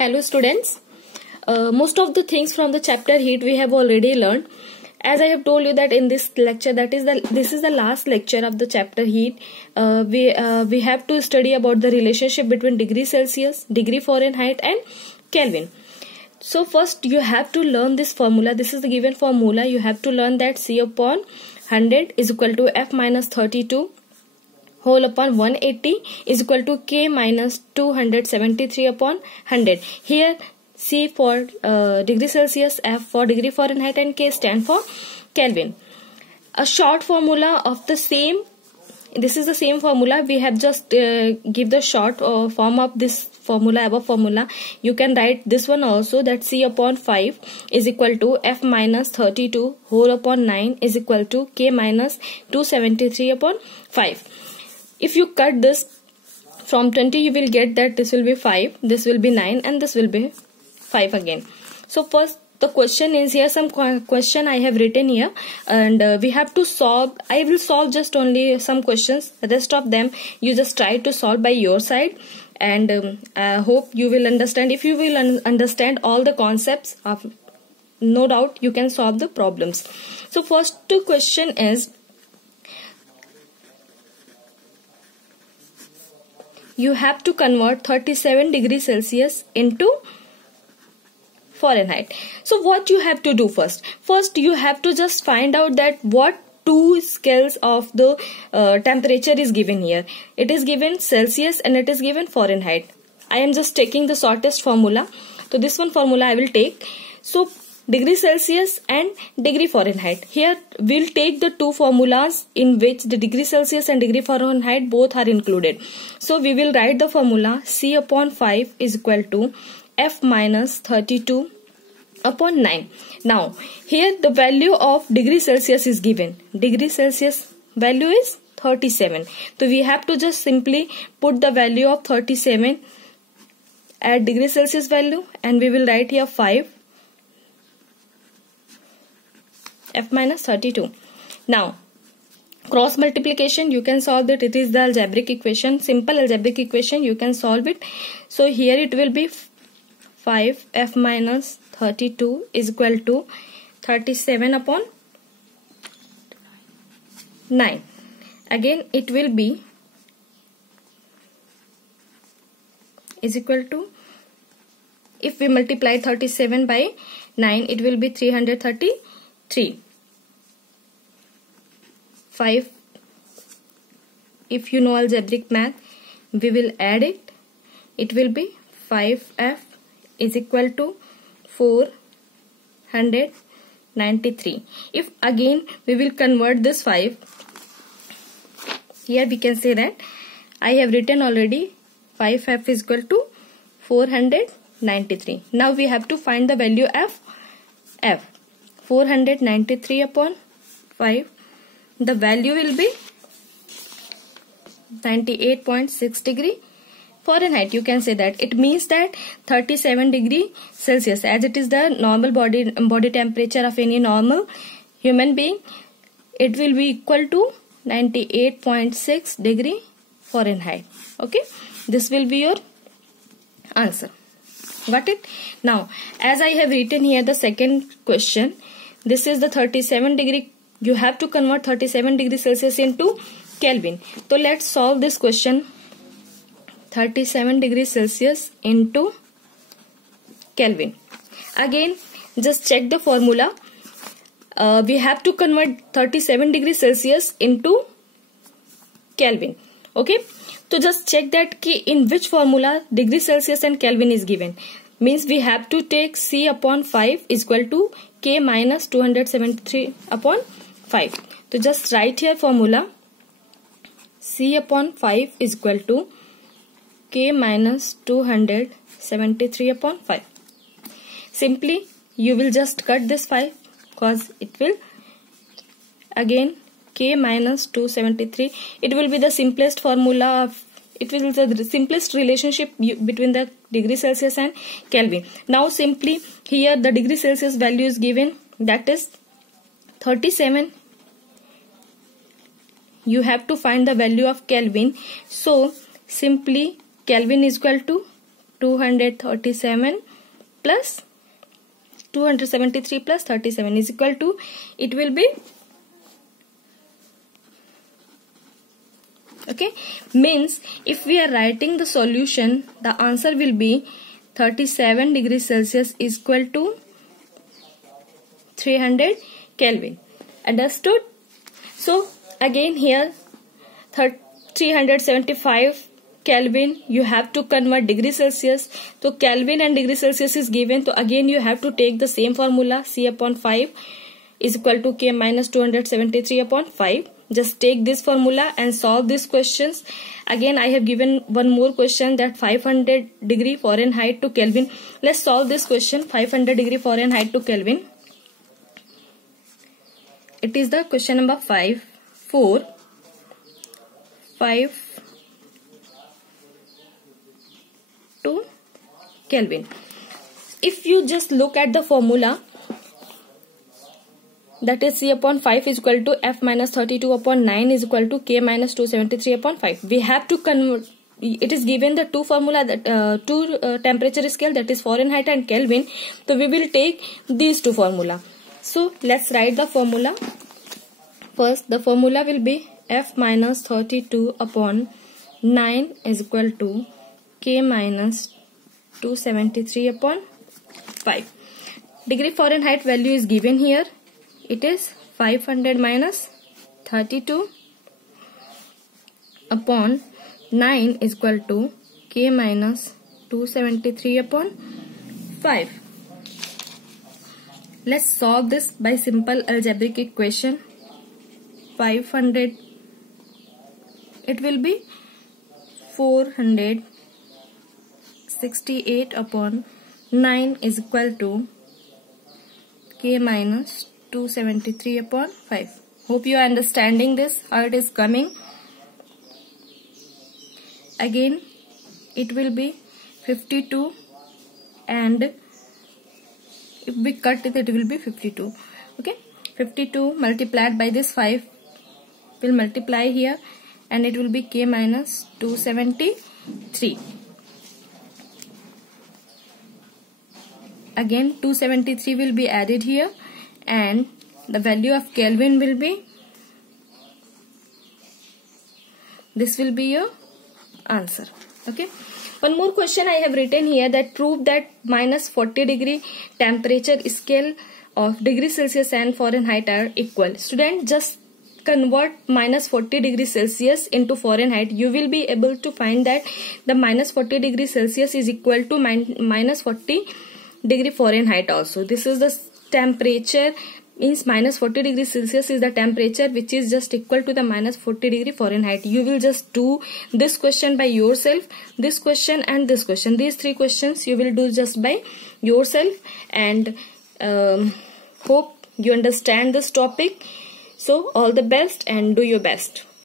Hello students. Most of the things from the chapter heat we have already learned. As I have told you that in this lecture, this is the last lecture of the chapter heat. We have to study about the relationship between degree Celsius, degree Fahrenheit and Kelvin. So first you have to learn this formula. This is the given formula. You have to learn that C upon 100 is equal to F minus 32 whole upon 180 is equal to K minus 273 upon 100. Here C for degree Celsius, F for degree Fahrenheit and K stand for Kelvin. A short formula of the same, this is the same formula. We have just give the short form of this formula, above formula. You can write this one also, that C upon 5 is equal to F minus 32 whole upon 9 is equal to K minus 273 upon 5. If you cut this from 20, you will get that this will be 5, this will be 9 and this will be 5 again. So first the question is here, some question I have written here, and we have to solve. I will solve just only some questions. The rest of them you just try to solve by your side, and I hope you will understand. If you will understand all the concepts, no doubt you can solve the problems. So first question is, you have to convert 37 degrees Celsius into Fahrenheit. So what you have to do first? First you have to just find out that what two scales of the temperature is given here. It is given Celsius and it is given Fahrenheit. I am just taking the shortest formula. So this one formula I will take. So degree Celsius and degree Fahrenheit. Here we'll take the two formulas in which the degree Celsius and degree Fahrenheit both are included. So we will write the formula C upon 5 is equal to F minus 32 upon 9. Now here the value of degree Celsius is given. Degree Celsius value is 37. So we have to just simply put the value of 37 at degree Celsius value, and we will write here 5 F minus 32. Now cross multiplication, you can solve it. It is the algebraic equation, simple algebraic equation. You can solve it. So here it will be 5 F minus 32 is equal to 37 upon 9. Again it will be is equal to, if we multiply 37 by 9, it will be 333. 5, if you know algebraic math, we will add it. It will be 5F is equal to 493. If again we will convert this 5, here we can say that I have written already 5F is equal to 493. Now we have to find the value of F. 493 upon 5. The value will be 98.6 degree Fahrenheit. You can say that. It means that 37 degree Celsius, as it is the normal body temperature of any normal human being, it will be equal to 98.6 degree Fahrenheit. Okay, this will be your answer. Got it? Now as I have written here the second question, this is the 37 degree. You have to convert 37 degrees Celsius into Kelvin. So let's solve this question. 37 degrees Celsius into Kelvin. Again just check the formula. We have to convert 37 degrees Celsius into Kelvin. Okay, so just check that in which formula degree Celsius and Kelvin is given. Means we have to take C upon 5 is equal to K minus 273 upon 5. So just write here formula. C upon 5 is equal to K minus 273 upon 5. Simply you will just cut this 5, because it will again K minus 273. It will be the simplest formula of, it will be the simplest relationship between the degree Celsius and Kelvin. Now simply here the degree Celsius value is given, that is 37. You have to find the value of Kelvin. So simply Kelvin is equal to 237 plus 273 plus 37 is equal to, it will be, okay, means if we are writing the solution, the answer will be 37 degrees Celsius is equal to 300 Kelvin. Understood? So again here 375 Kelvin, you have to convert degree Celsius. So Kelvin and degree Celsius is given. So again you have to take the same formula, C upon 5 is equal to K minus 273 upon 5. Just take this formula and solve these questions. Again I have given one more question, that 500 degree Fahrenheit to Kelvin. Let's solve this question, 500 degree Fahrenheit to Kelvin. It is the question number 5 to Kelvin. If you just look at the formula, that is C upon 5 is equal to F minus 32 upon 9 is equal to K minus 273 upon 5. We have to convert, it is given the two formula, that two temperature scale, that is Fahrenheit and Kelvin. So we will take these two formula. So let's write the formula. First the formula will be F minus 32 upon 9 is equal to K minus 273 upon 5. Degree Fahrenheit value is given here. It is 500 minus 32 upon 9 is equal to K minus 273 upon 5. Let's solve this by simple algebraic equation. 500, it will be 468 upon 9 is equal to K minus 273 upon 5. Hope you are understanding this, how it is coming. Again it will be 52, and if we cut it, it will be 52. Okay, 52 multiplied by this 5 will multiply here, and it will be K minus 273. Again 273 will be added here, and the value of Kelvin will be, this will be your answer. Okay, one more question I have written here, that prove that minus 40 degree temperature scale of degree Celsius and Fahrenheit are equal. Student, just convert minus 40 degrees Celsius into Fahrenheit. You will be able to find that the minus 40 degrees Celsius is equal to minus 40 degree Fahrenheit also. This is the temperature, means minus 40 degrees Celsius is the temperature which is just equal to the minus 40 degree Fahrenheit. You will just do this question by yourself, this question and this question. These three questions you will do just by yourself, and hope you understand this topic. So all the best and do your best.